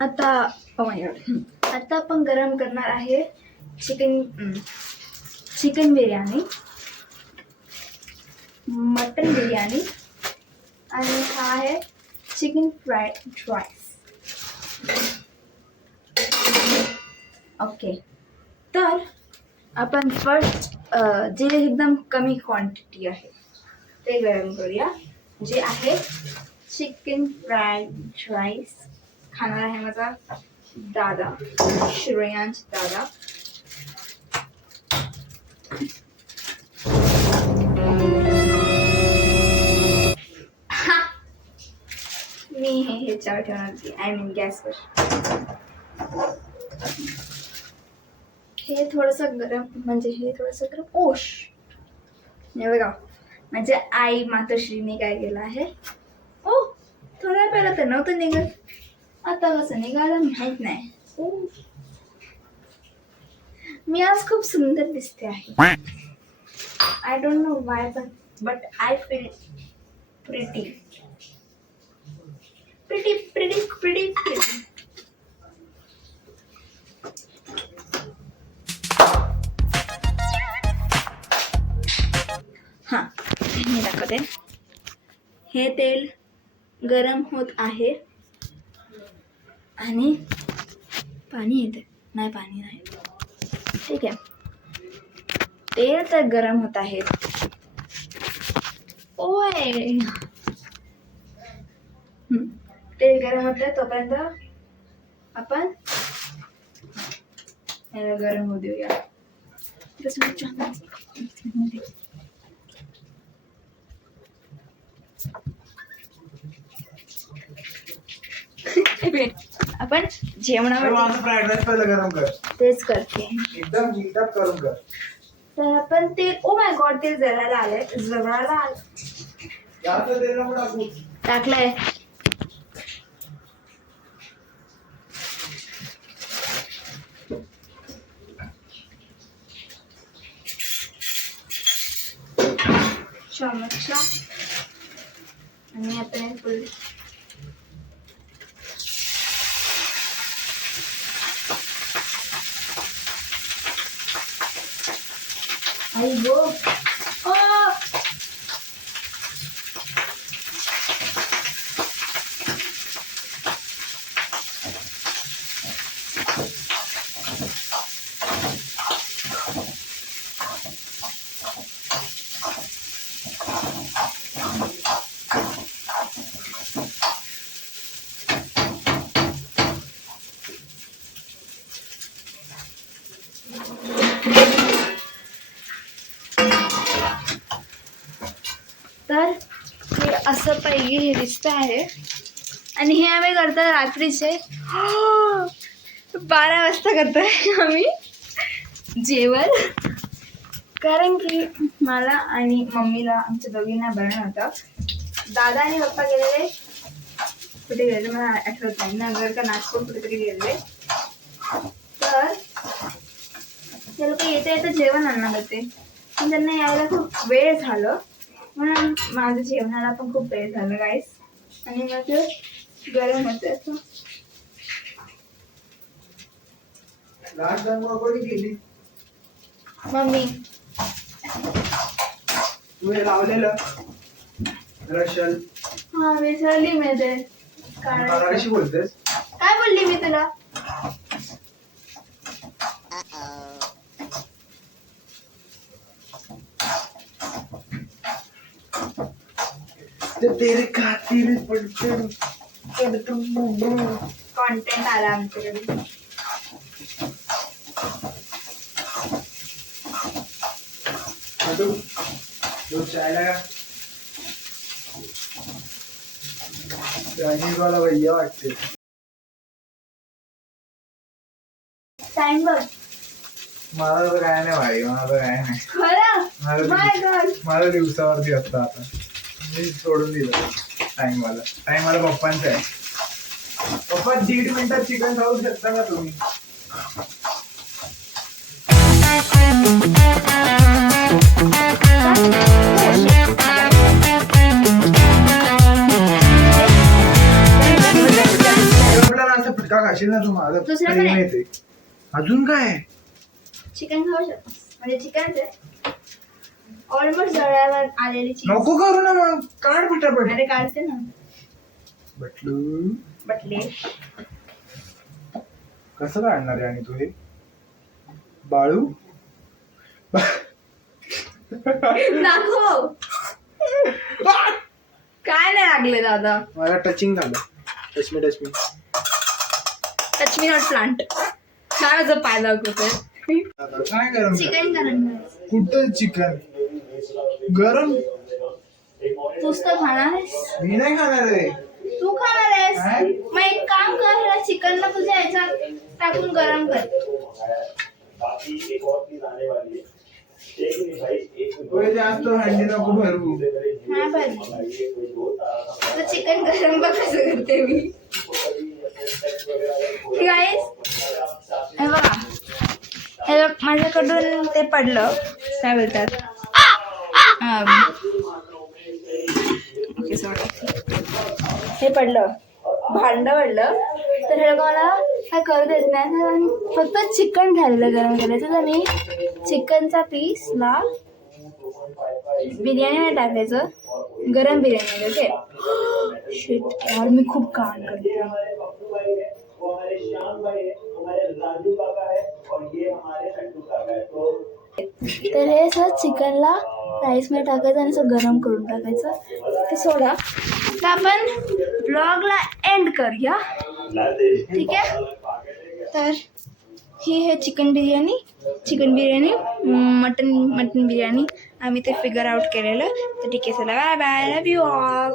आता आता आपण गरम करणार आहे चिकन बिर्याणी, मटन बिर्याणी आणि हा आहे चिकन फ्राईड राईस. ओके, तर आपण फर्स्ट जे एकदम कमी क्वांटिटी आहे ते गरम करूया. जे आहे चिकन फ्राईड राईस. खाणार आहे माझा दादा, श्रेयांश दादा. मी हे ह्याच्यावर ठेवणार होती, आय मीन गॅसवर. हे थोडंसं गरम, म्हणजे हे थोडंसं गरम. ओश, हे बघा म्हणजे आई मातोश्रीने काय केलं आहे. ओ, थोड्या पहिला तर नव्हतं निघत, आता कसं निघालं माहित नाही. मी आज खूप सुंदर दिसते आहे. I don't know Y, but I feel pretty pretty pretty pretty pretty. हां, मी दाखवते. हे तेल गरम होत आहे आणि पाणी येते. नाही, पाणी नाही. ठीक आहे, तेल तर गरम होत आहे. ओय, तेल गरम होत आहे तोपर्यंत आपण याला गरम होऊ देऊया. आपण जेवणामध्ये फ्राईड राईस पहिला गरम कर. तेच करते, एकदम हीटअप करून कर. तर आपण तेल, ओ माय गॉड, तेल जळायला आलंय. जास्त तेल नको टाकू. टाकलंय. चमचा आणि आपण फुल आई गो. तर हे असं पाहिजे, हे दिसतं आहे. आणि हे आम्ही करतो रात्रीचे 12 वाजता करतोय आम्ही जेवण. कारण की मला आणि मम्मीला, आमच्या दोघींना बरं नव्हतं. दादा आणि पप्पा गेलेले कुठे गेलेले मला आठवत नाही, नगर का नागपूर कुठेतरी गेलेले. तर ते लोक येता येतं जेवण आणणार होते, पण त्यांना यायला खूप वेळ झालं. म्हणून माझं जेवणाला पण खूप वेळ झालं गाईस. आणि माझं गरम होतं असं. मम्मी तू हे लावलेलं रशल. हा, विसरली मी ते. कशी बोलतेस? काय बोलली मी तुला? तेरे खातिर कॉन्टेंट आला आमच्याकडे. चायनीज वाला भैया वाटते. टाइम बघ. मला तर काय नाही भाई, मला तर काय नाही. खरं? माय गॉड, मला दिवसावरती असतं आता. मी सोडून दिलं टाइम वाला पप्पांचा आहे. पप्पा 1.5 मिनिटात चिकन खाऊ शकता का तुम्ही? फटका खाशील ना तू माझं दुसरं प्रेम पण आहे. येते. अजून काय चिकन खाऊ शकतो म्हणजे चिकनच आहे ऑलमोस्ट जळावर आलेली चीज. नको करू ना मग काढ पटापट. अरे काढते ना बटलू बटले. कसं काढणार आहे आणि तू हे बाळू दाखव. काय नाही लागले दादा. मला टचिंग झालं. टचमी टच मी नॉट प्लांट. काय माझं पाय दाखवतोय. काय गरम चिकन गरम करायचं. कुठं चिकन गरम तूच तर खाणार आहेस. मी नाही खाणार आहे. तू खाणार आहेस काय? मग एक काम कर ह्या चिकनला तुझ्या ह्याच्यात टाकून गरम कर. ओय, जास्त हंडी नको भरू. हा पाहिजे तर चिकन गरम बघ कसं करते मी. गाईस हे बघा हे बघ माझ्याकडून ते पडलं काय बोलतात ओके सॉरी हे पडलं भांडं पडलं तर हे मला काय करू देत नाही तर फक्त चिकन ठेवलेलं गरम करायचं तर मी चिकनचा पीसला बिर्याणीमध्ये टाकायचं गरम बिर्याणीमध्ये. ओके शिट यार मी खूप काम करते. तर हे असं चिकनला राईसमध्ये टाकायचं आणि असं गरम करून टाकायचं ते सोडा. तर आपण ब्लॉगला एंड करूया ठीक आहे. तर ही आहे चिकन बिर्याणी मटन बिर्याणी आम्ही ते फिगर आउट केलेलं. तर ठीक आहे चला bye bye love you all.